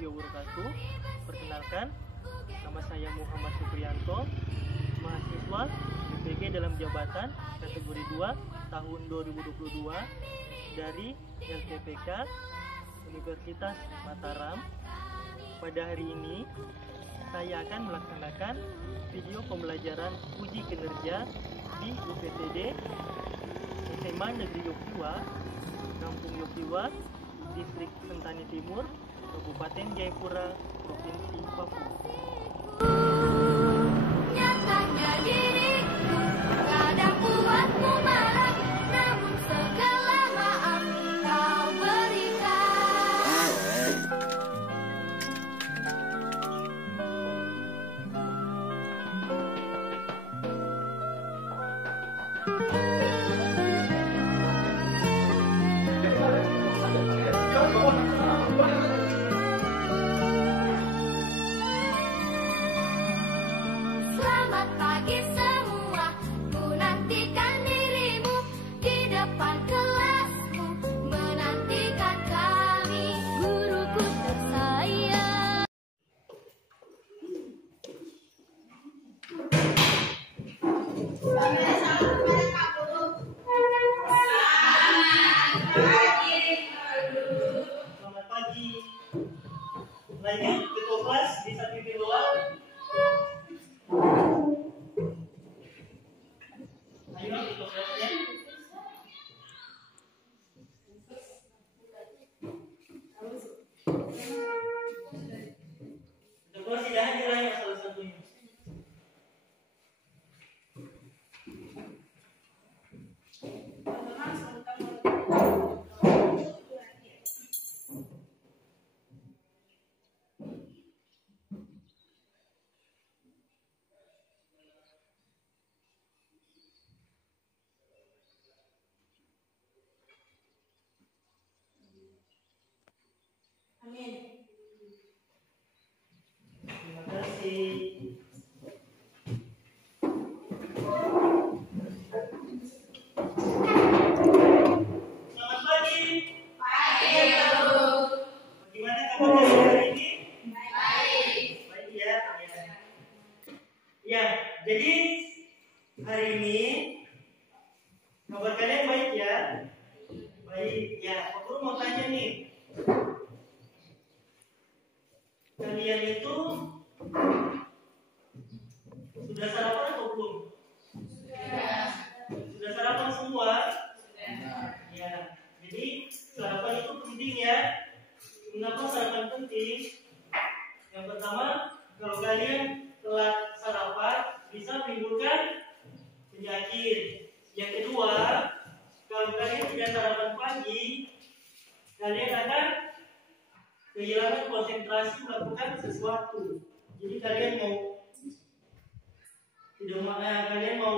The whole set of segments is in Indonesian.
warahmatullahi wabarakatuh. Perkenalkan, nama saya Muhammad Supriyanto, mahasiswa IPG dalam jabatan kategori 2 tahun 2022 dari LTPK Universitas Mataram. Pada hari ini, saya akan melaksanakan video pembelajaran uji kinerja di UPTD SMA Negeri Yogyakarta, Kampung Yogyakarta, Distrik Sentani Timur, Kabupaten Jayapura, Provinsi Papua. Nyatanya diriku kadang buatmu marah, namun segala maaf kau berikan. Selamat pagi semua, ku nantikan dirimu di depan kelasmu, menantikan kami, guruku tersayang. Selamat pagi. Lanjut ketua kelas bisa pimpin doa. Ayo ketua kelasnya. Ketua kelas tidak hadir ya salah satunya. Terima kasih. Selamat pagi. Bagaimana kabar hari ini? Baik ya. Ya, jadi hari ini kabar kalian baik ya? Baik ya. Pak Guru mau tanya nih. Kalian itu sudah sarapan atau belum? Sudah sarapan semua? Ya. Jadi sarapan itu penting ya. Kenapa sarapan penting? Yang pertama, kalau kalian telat sarapan bisa menimbulkan penyakit. Yang kedua, kalau kalian tidak sarapan pagi, kalian akan kehilangan konsentrasi melakukan sesuatu. Jadi kalian mau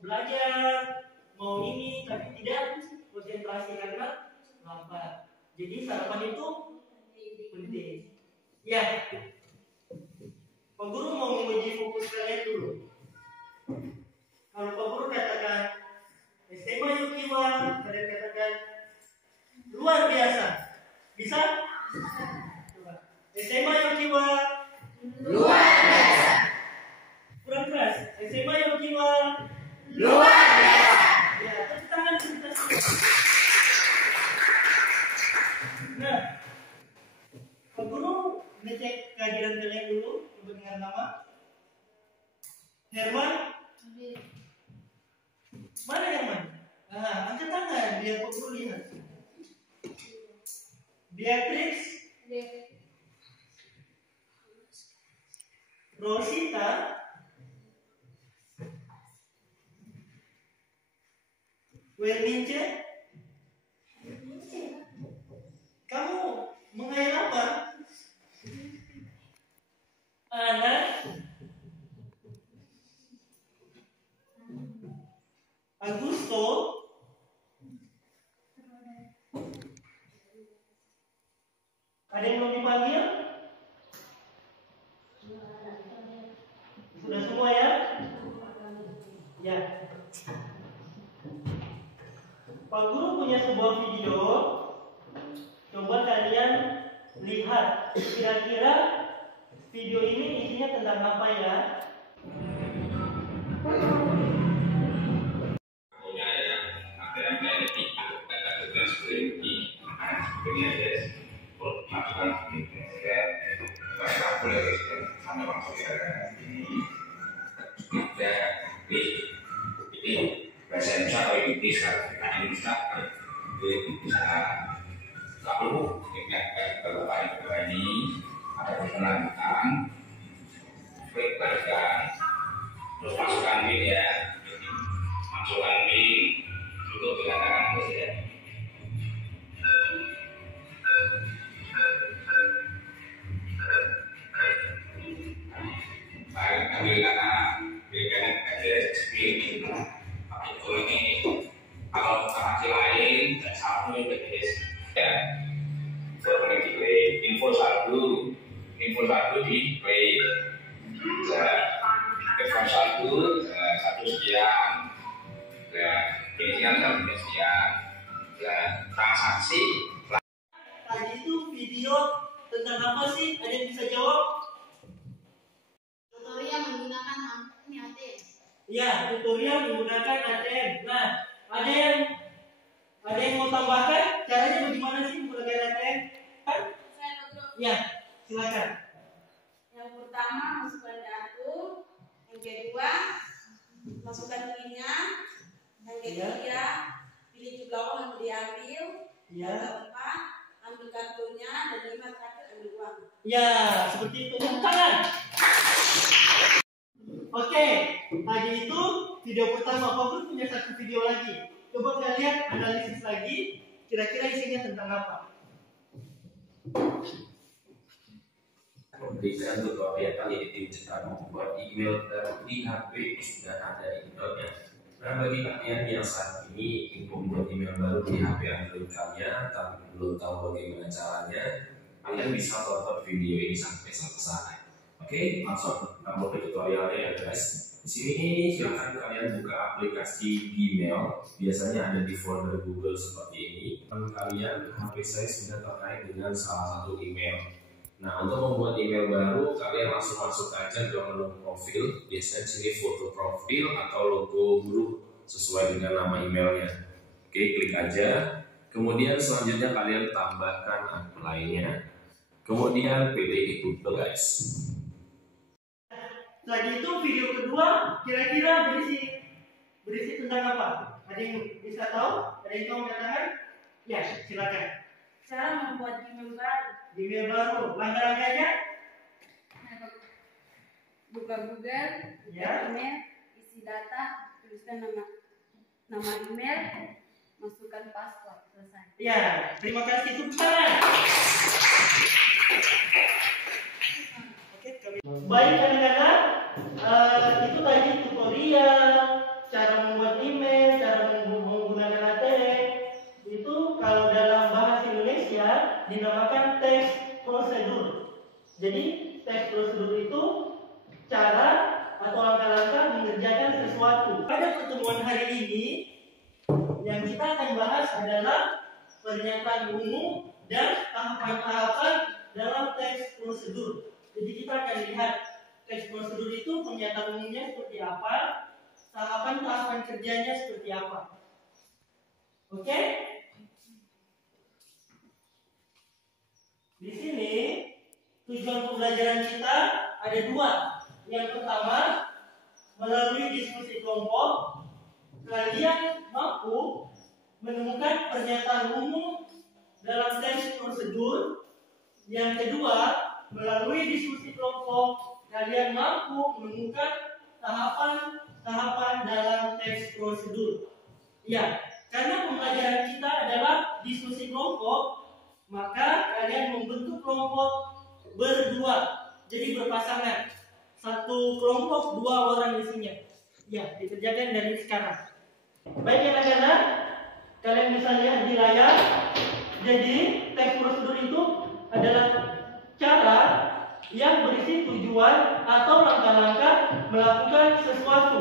belajar, mau ini tapi tidak konsentrasi karena lambat. Jadi sarapan itu penting. Ya. Pak Guru mau menguji fokus kalian dulu. Kalau Pak Guru katakan SMA Yogyakarta, kalian katakan luar biasa. Bisa? SMA Yogyakarta Luar biasa. kurang keras. SMA Yogyakarta Luar biasa. ya, tepuk tangan kita semua. Nah, Pak Guru ngecek kehadiran kalian dulu. Coba dengar nama. Herman. Mana Herman? Nah, angkat tangan biar Pak Guru lihat. Beatrix. Rosita. Wernince. Kamu menghayal apa? Ana. Augusto. Ada yang belum dipanggil? Sudah semua ya? Ya. Pak Guru punya sebuah video. Coba kalian lihat kira-kira video ini isinya tentang apa ya. Bahasa Indonesia atau Inggris kan Indonesia bisa nggak perlu Bapak ini ada perkenalan, klik balikan, terus masukkan pin ya, masukkan pin, tutup dengan tangan terus ya. Baik, ambil kata berikan address pin ini. Kalau informasi lain dan satu itu ya, boleh di play info satu di play, info satu sekian, ini kan sekian, transaksi. Tadi itu video tentang apa sih? Ada yang bisa jawab? Tutorial menggunakan ATM. Ya, tutorial menggunakan ATM. Nah, ada yang mau tambahkan? Caranya bagaimana sih menggunakan ATM? Saya tutup. Ya, silakan. Yang pertama masukkan kartu, yang kedua masukkan pinnya, yang ketiga pilih jumlah uang yang mau diambil, Ya. yang keempat ambil kartunya, dan lima terakhir ambil uang. Ya, seperti itu. Tepuk tangan. Oke, tadi itu video pertama. Fokus punya satu video lagi. Coba kalian analisis lagi, kira-kira isinya tentang apa? Memberikan tutorial kali ini cara membuat email di HP sudah ada emailnya. Nah, bagi kalian yang saat ini ingin membuat email baru di HP Android kalian tapi belum tahu bagaimana caranya, kalian bisa tonton video ini sampai selesai. Oke, langsung kita ke tutorialnya ya guys. Di sini silahkan kalian buka aplikasi Gmail, biasanya ada di folder Google seperti ini. Dan kalian HP saya sudah terkait dengan salah satu email. Nah, untuk membuat email baru, kalian langsung masuk aja ke menu profil. Biasanya di sini foto profil atau logo guru sesuai dengan nama emailnya. Oke, klik aja. Kemudian selanjutnya kalian tambahkan akun lainnya. Kemudian pilih Google guys. Lagi itu video kedua, kira-kira berisi tentang apa? Ada yang bisa tahu? Ada yang mau mengatakan? Ya, silakan. Cara membuat email baru. Email baru, langkah-langkahnya? Buka Google, Ya. email, isi data, tuliskan nama email, masukkan password, selesai. Ya, terima kasih. Tepuk tangan. Baik anak-anak, itu tadi tutorial cara membuat email, cara menggunakan ATM. Itu kalau dalam bahasa Indonesia dinamakan teks prosedur. Jadi teks prosedur itu cara atau langkah-langkah mengerjakan sesuatu. Pada pertemuan hari ini yang kita akan bahas adalah pernyataan umum dan tahapan-tahapan dalam teks prosedur. Jadi kita akan lihat teks prosedur itu pernyataan umumnya seperti apa, tahapan-tahapan kerjanya seperti apa. Oke? Di sini tujuan pembelajaran kita ada dua. Yang pertama, melalui diskusi kelompok, kalian mampu menemukan pernyataan umum dalam teks prosedur. Yang kedua, melalui diskusi kelompok, kalian mampu menemukan tahapan-tahapan dalam teks prosedur. Ya, karena pembelajaran kita adalah diskusi kelompok, maka kalian membentuk kelompok berdua, jadi berpasangan. Satu kelompok, dua orang isinya. Ya, dikerjakan dari sekarang. Baik anak-anak, kalian bisa lihat di layar. Jadi, teks prosedur itu adalah cara yang berisi tujuan atau langkah-langkah melakukan sesuatu.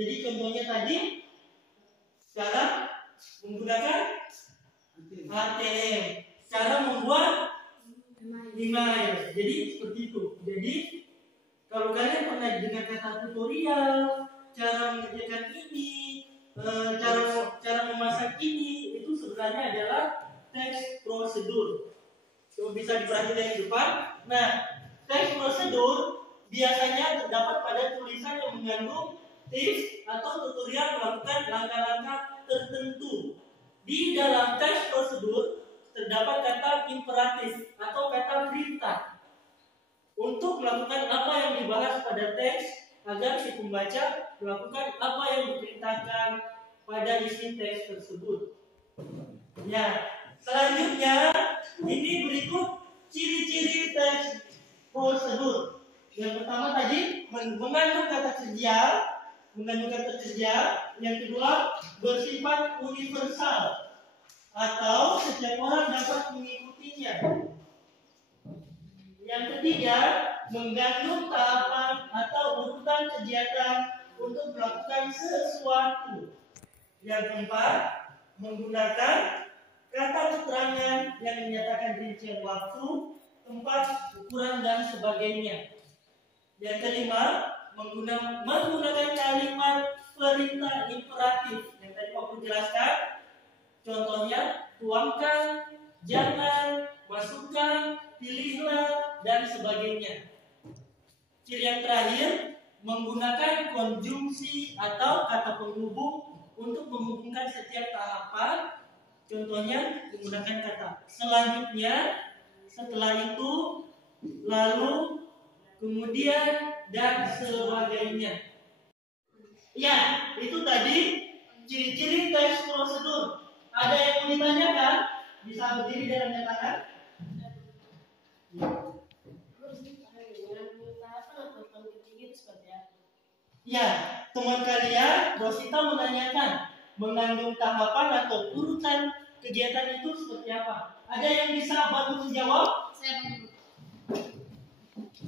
Jadi contohnya tadi, cara menggunakan ATM, cara membuat email. Jadi seperti itu. Jadi kalau kalian pernah dengar kata tutorial, cara mengerjakan ini, cara memasak ini, itu sebenarnya adalah teks prosedur. Coba bisa diperhatikan di depan. Nah, teks prosedur biasanya terdapat pada tulisan yang mengandung tips atau tutorial melakukan langkah-langkah tertentu. Di dalam teks prosedur terdapat kata imperatif atau kata perintah untuk melakukan apa yang dibahas pada teks agar si pembaca melakukan apa yang diperintahkan pada isi teks tersebut. Ya, selanjutnya ini berikut ciri-ciri teks prosedur. Yang pertama tadi mengandung kata kerja. Yang kedua bersifat universal atau setiap orang dapat mengikutinya. Yang ketiga mengandung tahapan atau urutan kegiatan untuk melakukan sesuatu. Yang keempat menggunakan kata keterangan yang menyatakan rincian waktu, tempat, ukuran dan sebagainya. Yang kelima menggunakan kalimat perintah imperatif yang tadi aku jelaskan. Contohnya tuangkan, jangan, masukkan, pilihlah dan sebagainya. Ciri yang terakhir menggunakan konjungsi atau kata penghubung untuk menghubungkan setiap tahapan. Contohnya menggunakan kata selanjutnya, setelah itu, lalu, kemudian dan sebagainya. Ya, itu tadi ciri-ciri teks prosedur. Ada yang mau ditanyakan? Bisa berdiri dan angkat tangan. Ya, teman kalian, Rosita menanyakan mengandung tahapan atau urutan kegiatan itu seperti apa? Ada yang bisa bantu menjawab? Saya bantu.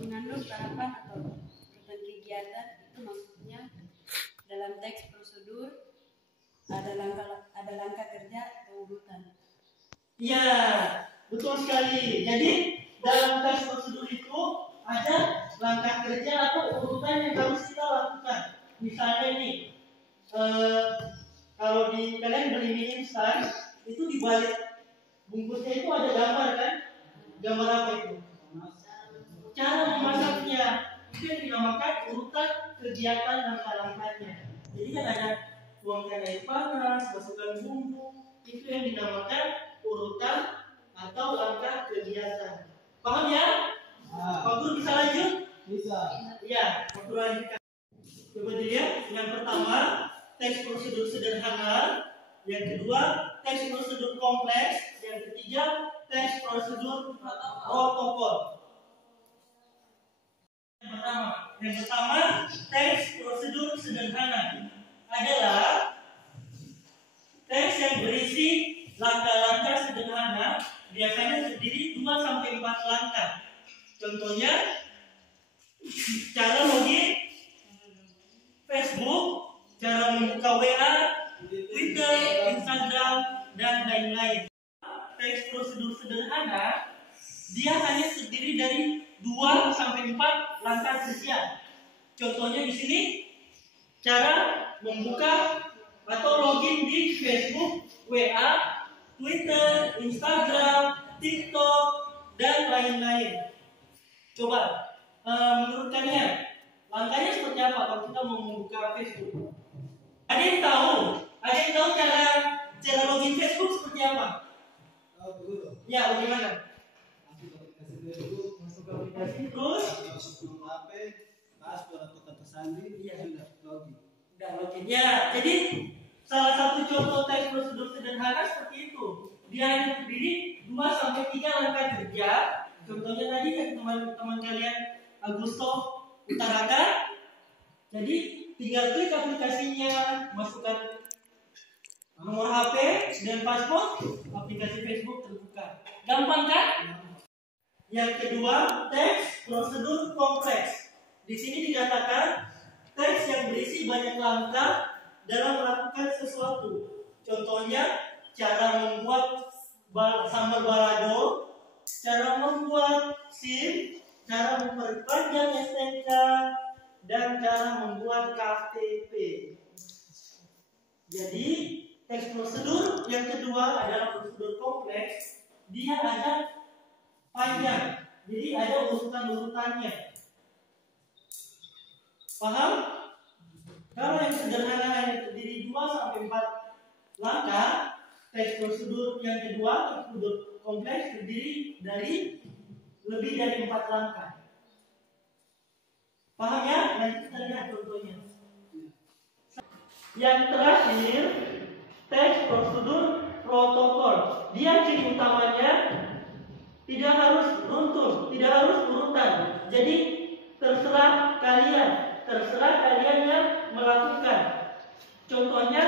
Mengandung tahapan atau urutan kegiatan itu maksudnya dalam teks prosedur ada langkah kerja atau urutan. Ya, betul sekali. Jadi dalam teks prosedur itu ada langkah kerja atau urutan yang harus kita lakukan. Misalnya nih, kalau kalian beli mie instan, itu di balik bungkusnya itu ada gambar kan? Gambar apa itu? Cara memasaknya. Itu yang dinamakan urutan kegiatan langkah-langkahnya. Jadi kan ada tuangkan air panas, masukkan bumbu. Itu yang dinamakan urutan atau langkah kegiatan. Paham ya? Pak Guru bisa lanjut? Bisa. Iya, Pak Guru lanjutkan. Coba dilihat. Yang pertama, teks prosedur sederhana. Yang kedua, teks prosedur kompleks. Yang ketiga, teks prosedur protokol. Yang pertama, teks prosedur sederhana adalah teks yang berisi langkah-langkah sederhana, biasanya terdiri 2-4 langkah. Contohnya, cara login Facebook, cara membuka WA, Twitter, Instagram, dan lain-lain. Teks prosedur sederhana, dia hanya terdiri dari 2-4 langkah kerja. Contohnya di sini, cara membuka atau login di Facebook, WA, Twitter, Instagram, TikTok, dan lain-lain. Coba, menurut kalian, langkahnya seperti apa kalau kita mau membuka Facebook? Ada yang tahu cara login Facebook seperti apa? Ya, bagaimana? Masuk aplikasi terus masuk HP, password atau kata sandi, sudah login. Udah login. Ya, jadi salah satu contoh teks prosedur sederhana seperti itu. Dia hanya terdiri 2-3 langkah kerja. Contohnya tadi kan teman-teman kalian Agusto utarakan. Jadi tinggal klik aplikasinya, masukkan nomor HP dan password, aplikasi Facebook terbuka. Gampang kan? Yang kedua, teks prosedur kompleks. Di sini dikatakan teks yang berisi banyak langkah dalam melakukan sesuatu. Contohnya, cara membuat sambal balado, cara membuat SIM, cara memperpanjang STNK, dan cara membuat KTP. Jadi tes prosedur yang kedua adalah prosedur kompleks. Dia ada panjang, jadi ada urutan-urutannya. Paham? Kalau yang sederhana hanya terdiri 2 sampai 4 langkah, tes prosedur yang kedua, tes prosedur kompleks terdiri dari lebih dari 4 langkah. Paham ya? Nanti kita lihat contohnya. Yang terakhir, tes prosedur protokol. Dia ciri utamanya tidak harus runtun, tidak harus urutan. Jadi terserah kalian yang melakukan. Contohnya,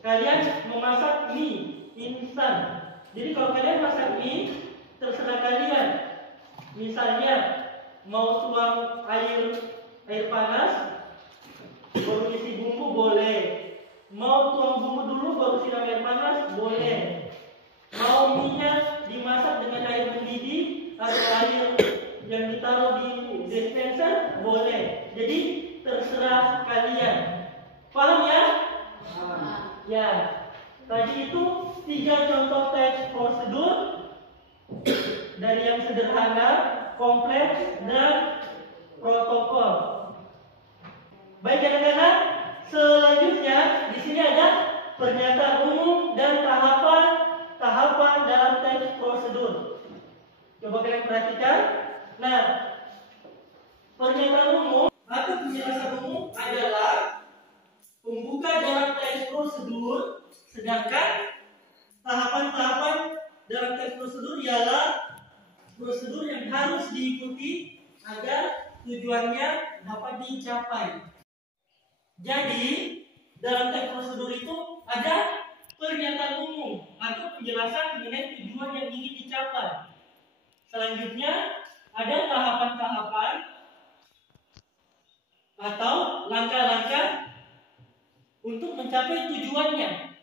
kalian memasak mie instan. Jadi kalau kalian masak mie, terserah kalian. Misalnya mau tuang air panas, baru isi bumbu boleh. Mau tuang bumbu dulu baru siram air panas boleh. Mau minyak dimasak dengan air mendidih atau air yang ditaruh di dispenser boleh. Jadi terserah kalian. Paham ya? Ya. Tadi itu 3 contoh tes prosedur dari yang sederhana, kompleks, dan protokol. Baik anak-anak, selanjutnya di sini ada pernyataan umum dan tahapan dalam tes prosedur. Coba kalian perhatikan. Nah, pernyataan umum atau penjelasan umum adalah pembuka dalam tes prosedur, sedangkan tahapan-tahapan dalam tes prosedur ialah prosedur yang harus diikuti agar tujuannya dapat dicapai. Jadi, dalam tes prosedur itu ada pernyataan umum atau penjelasan mengenai tujuan yang ingin dicapai. Selanjutnya, ada tahapan-tahapan atau langkah-langkah untuk mencapai tujuannya.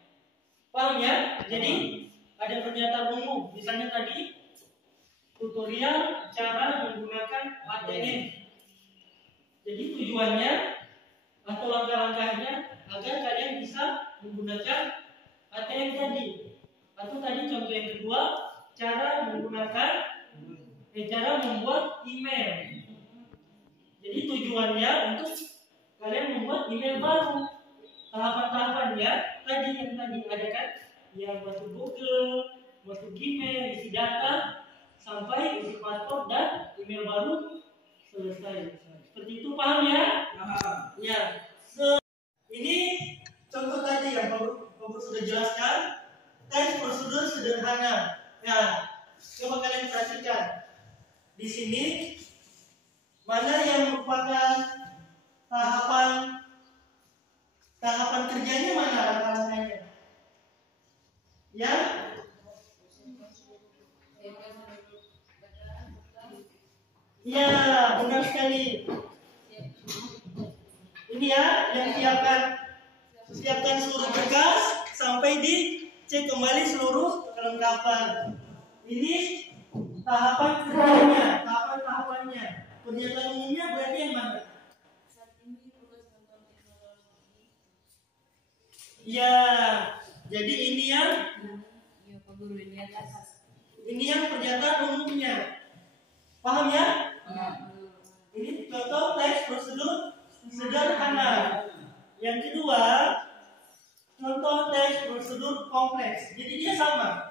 Paham ya? Jadi, ada pernyataan umum. Misalnya tadi, tutorial cara menggunakan ATM. Jadi tujuannya atau langkah-langkahnya agar kalian bisa menggunakan ATM tadi. Atau tadi contoh yang kedua, cara membuat email. Jadi tujuannya untuk kalian membuat email baru. Tahapan-tahapannya tadi yang tadi ada kan, yang masuk Google, masuk Gmail, isi data, sampai isi password dan email baru selesai. Seperti itu, paham ya? Ya. Ini contoh tadi yang Bapak sudah jelaskan. Tes prosedur sederhana. Nah, coba kalian perhatikan. Di sini mana yang merupakan tahapan kerjanya, mana langkah-langkahnya? Ya? Ya, benar sekali. Ini ya, yang siapkan seluruh berkas sampai dicek kembali seluruh kelengkapan. Ini tahapan kerjanya, tahapannya. Pernyataan umumnya berarti yang mana? Ya, jadi ini yang pernyataan umumnya. Paham ya? Ini contoh tes prosedur sederhana. Yang kedua, contoh tes prosedur kompleks. Jadi dia sama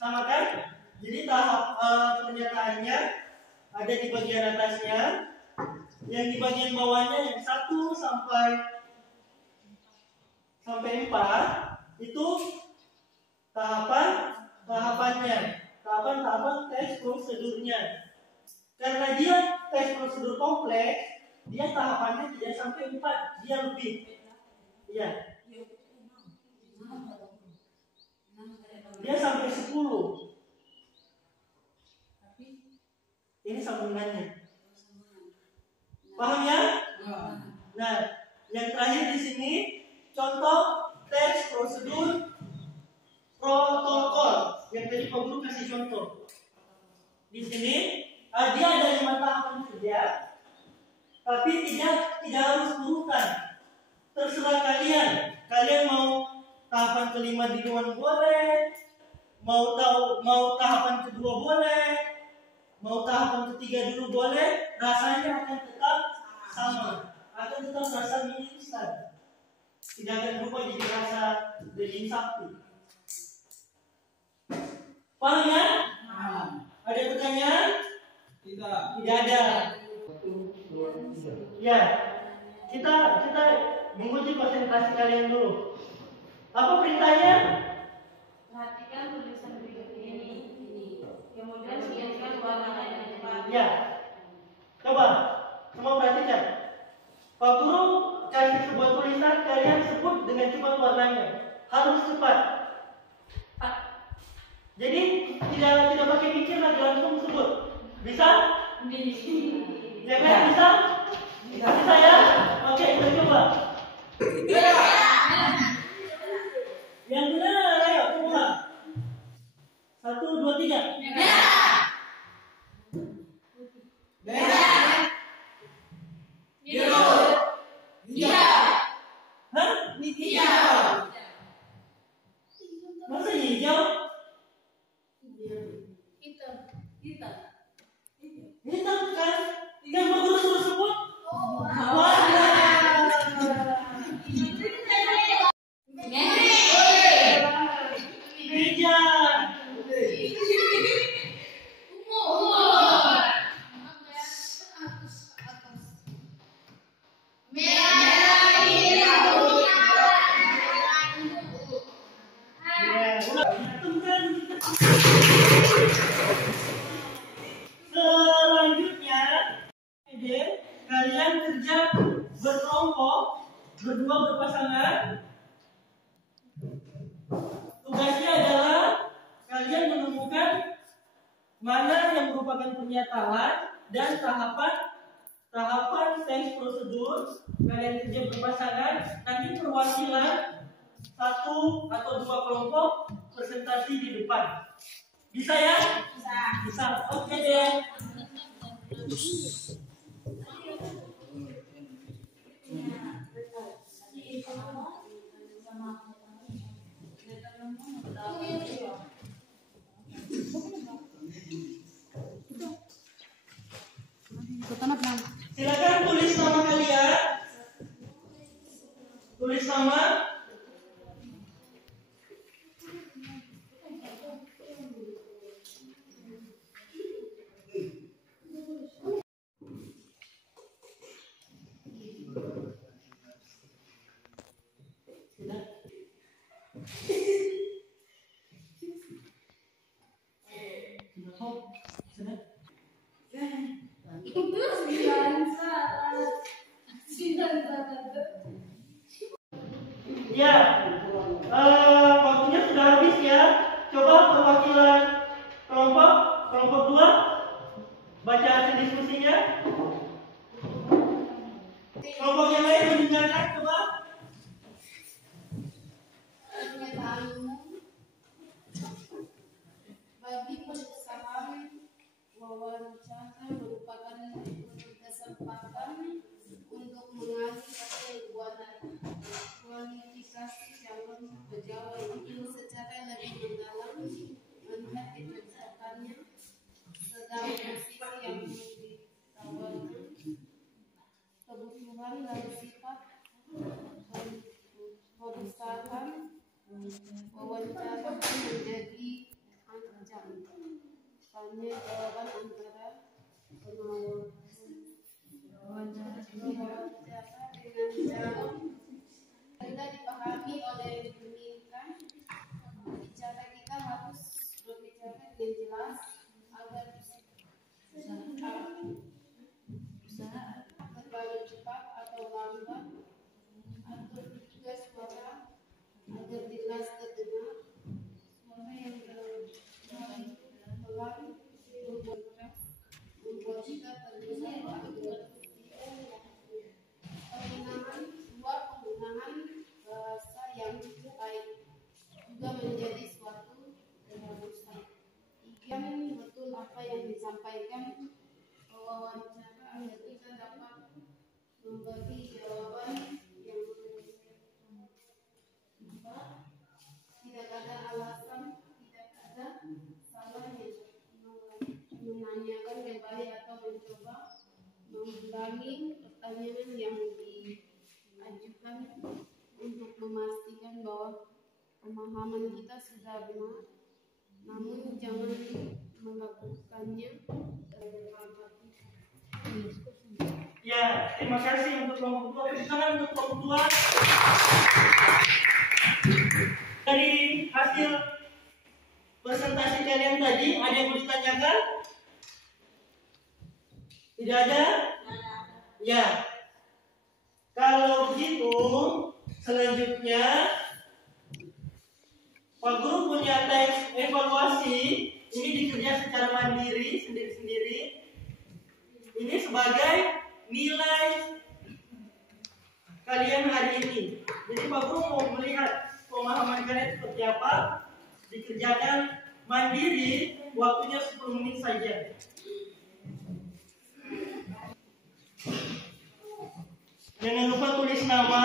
kan? Jadi tahap pernyataannya ada di bagian atasnya, yang di bagian bawahnya yang 1 sampai 4 itu tahapan-tahapannya, tahapan tes prosedurnya. Karena dia tes prosedur kompleks, dia tahapannya tidak sampai 4, dia lebih. Iya. Dia sampai 10. Ini sambungannya. Paham ya? Nah, yang terakhir di sini contoh tes prosedur protokol yang tadi Pak Guru kasih contoh. Di sini dia ada 5 tahapan kerja, tapi tidak harus urutan. Terserah kalian. Kalian mau tahapan kelima di dewan boleh, mau tahapan kedua boleh, mau tahapan ketiga dulu boleh. Rasanya akan tetap sama, akan tetap rasa mie instan. Tidak akan berubah jadi rasa daging sapi. Paham ya? Ada pertanyaan? Tidak. Tidak ada. Ya, kita menguji konsentrasi kalian dulu. Apa perintahnya? Perhatikan tulisan berikut ini. Kemudian siapkan warnanya dengan tepat. Ya. Coba semua perhatikan. Pak Guru kasih sebuah tulisan, kalian sebut dengan cepat warnanya. Harus cepat. Jadi tidak pakai pikir lagi, langsung sebut. Bisa? Jangan bisa? Bisa ya? Oke, kita coba. Yang benar, ayo coba. 1, 2, 3. Hah? Masa hijau? Hitam kan? Yang Pak Guru suruh sebut? Warna. Meja. Selanjutnya, kalian kerja berkelompok, berdua berpasangan. Tugasnya adalah kalian menemukan mana yang merupakan pernyataan dan tahapan tes prosedur. Kalian kerja berpasangan, nanti perwakilan 1 atau 2 kelompok presentasi di depan. Bisa ya? Bisa. Oke deh. Silakan tulis nama kalian. Tulis nama. Ya, waktunya sudah habis ya. Coba perwakilan kelompok 2 baca hasil diskusinya. Kelompok yang lain mendengarkan, coba. Bagi perusahaan, wawancara merupakan kesempatan untuk mengalih kualifikasi calon pegawai itu secara lebih mendalam, melihat kecocokannya, sedang posisi yang ditawarkan, kebutuhan dan sifat perusahaan. Wawancara menjadi ancam tanya jawaban antara wawancara dengan jawab tidak dipahami oleh pemilikan. Bicara kita harus berbicara dengan jelas agar terlalu cepat atau lambat, atur juga suara agar jelas terdengar. Suara yang pelan membuat kita terdengar agar penggunaan bahasa yang baik juga menjadi suatu keharusan. Yang betul apa yang disampaikan wawancara agar kita dapat memberi jawaban yang tidak ada alasan, tidak ada salahnya menanyakan kembali atau mencoba mengulangi pertanyaan yang diajukan untuk memastikan bahwa pemahaman kita sudah benar. Namun jangan melakukannya Ya, terima kasih untuk kelompok dua. Silakan untuk kelompok dua. Dari hasil presentasi kalian tadi, ada yang mau ditanyakan? Tidak ada? Ya. Kalau begitu, selanjutnya Pak Guru punya teks evaluasi. Ini dikerja secara mandiri, sendiri-sendiri. Ini sebagai nilai kalian hari ini. Jadi Pak Guru mau melihat pemahaman kalian seperti apa. Dikerjakan mandiri, waktunya 10 menit saja. Jangan lupa tulis nama.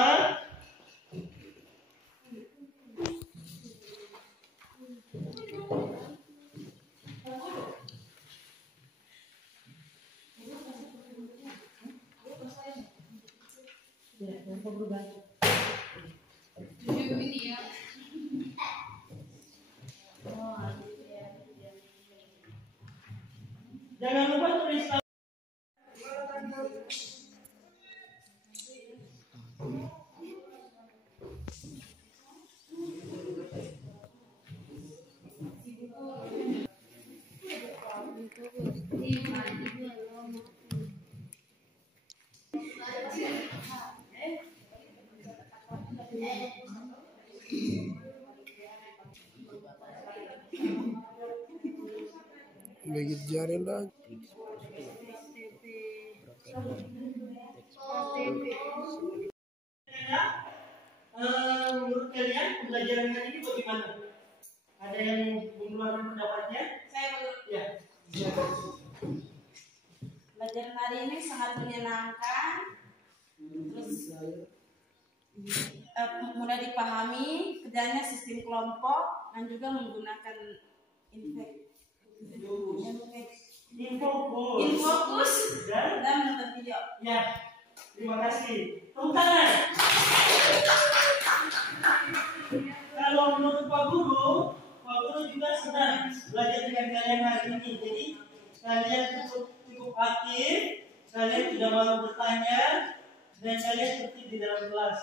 Jangan lupa tulis nama. Begit jari lagi. Menurut kalian pembelajaran hari ini bagaimana? Ada yang mengeluarkan pendapatnya? Saya menurut Ya. pelajaran hari ini sangat menyenangkan, terus mudah dipahami, kerjanya sistem kelompok dan juga menggunakan infokus dan menonton video. Ya, terima kasih. Tepuk tangan. Kalau menurut Pak Guru juga senang belajar dengan kalian hari ini. Jadi kalian cukup aktif, kalian tidak malu bertanya, dan kalian seperti di dalam kelas.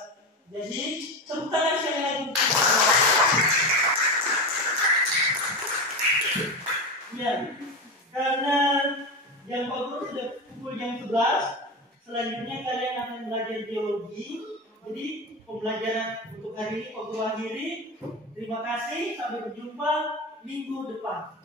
Jadi tepuk tangan sekali lagi. Ya, karena yang Pak Guru sudah pukul jam 11, selanjutnya kalian akan belajar geologi. Jadi pembelajaran untuk hari ini Pak Guru akhiri. Terima kasih, sampai berjumpa minggu depan.